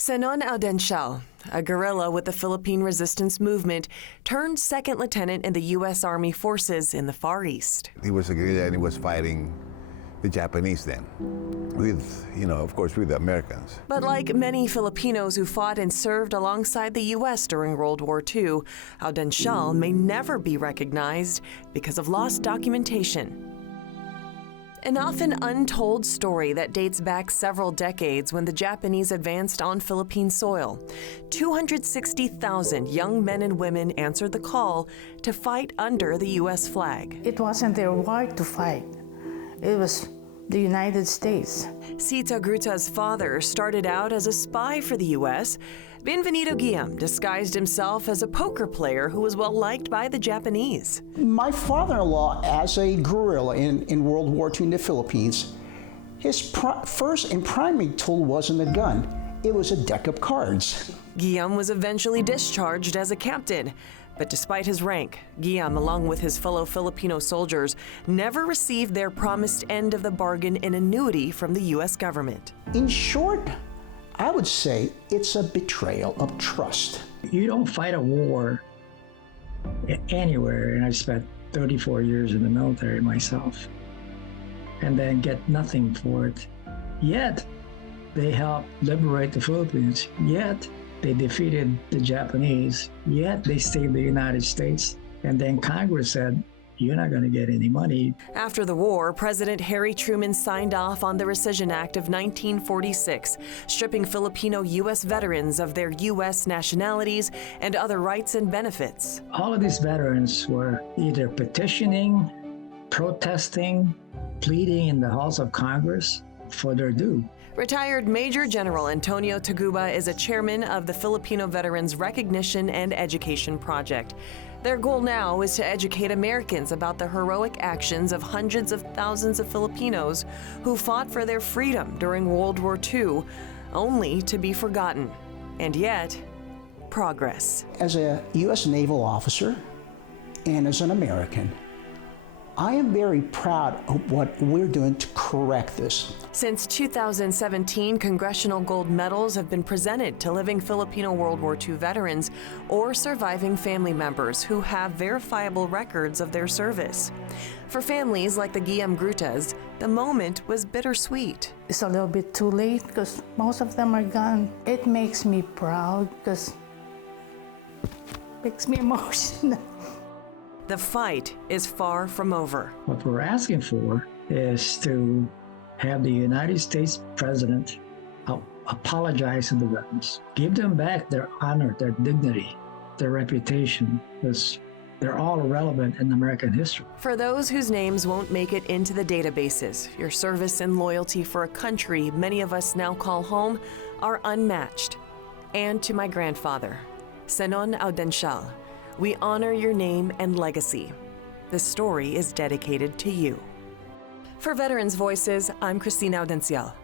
Audencial, a guerrilla with the Philippine resistance movement, turned second lieutenant in the U.S. Army forces in the Far East. He was a guerrilla and he was fighting the Japanese then, with, of course, with the Americans. But like many Filipinos who fought and served alongside the U.S. during World War II, Audencial may never be recognized because of lost documentation. An often untold story that dates back several decades when the Japanese advanced on Philippine soil. 260,000 young men and women answered the call to fight under the U.S. flag. It wasn't their war to fight. It was the United States. Sita Gruta's father started out as a spy for the U.S. Bienvenido Guillem disguised himself as a poker player who was well-liked by the Japanese. My father-in-law, as a guerrilla in World War II in the Philippines, his first and primary tool wasn't a gun. It was a deck of cards. Guillem was eventually discharged as a captain. But despite his rank, Guillem, along with his fellow Filipino soldiers, never received their promised end of the bargain in annuity from the U.S. government. In short, I would say it's a betrayal of trust. You don't fight a war anywhere, and I spent 34 years in the military myself, and then get nothing for it. Yet, they helped liberate the Philippines. Yet, they defeated the Japanese, yet they saved the United States. And then Congress said, you're not going to get any money. After the war, President Harry Truman signed off on the Rescission Act of 1946, stripping Filipino U.S. veterans of their U.S. nationalities and other rights and benefits. All of these veterans were either petitioning, protesting, pleading in the halls of Congress for their due. Retired Major General Antonio Taguba is a chairman of the Filipino Veterans Recognition and Education Project. Their goal now is to educate Americans about the heroic actions of hundreds of thousands of Filipinos who fought for their freedom during World War II, only to be forgotten. And yet, progress. As a U.S. naval officer and as an American, I am very proud of what we're doing to correct this. Since 2017, congressional gold medals have been presented to living Filipino World War II veterans or surviving family members who have verifiable records of their service. For families like the Guillem Grutas, the moment was bittersweet. It's a little bit too late because most of them are gone. It makes me proud because it makes me emotional. The fight is far from over. What we're asking for is to have the United States president apologize to the veterans. Give them back their honor, their dignity, their reputation, because they're all relevant in American history. For those whose names won't make it into the databases, your service and loyalty for a country many of us now call home are unmatched. And to my grandfather, Audencial, we honor your name and legacy. This story is dedicated to you. For Veterans Voices, I'm Kristina Audencial.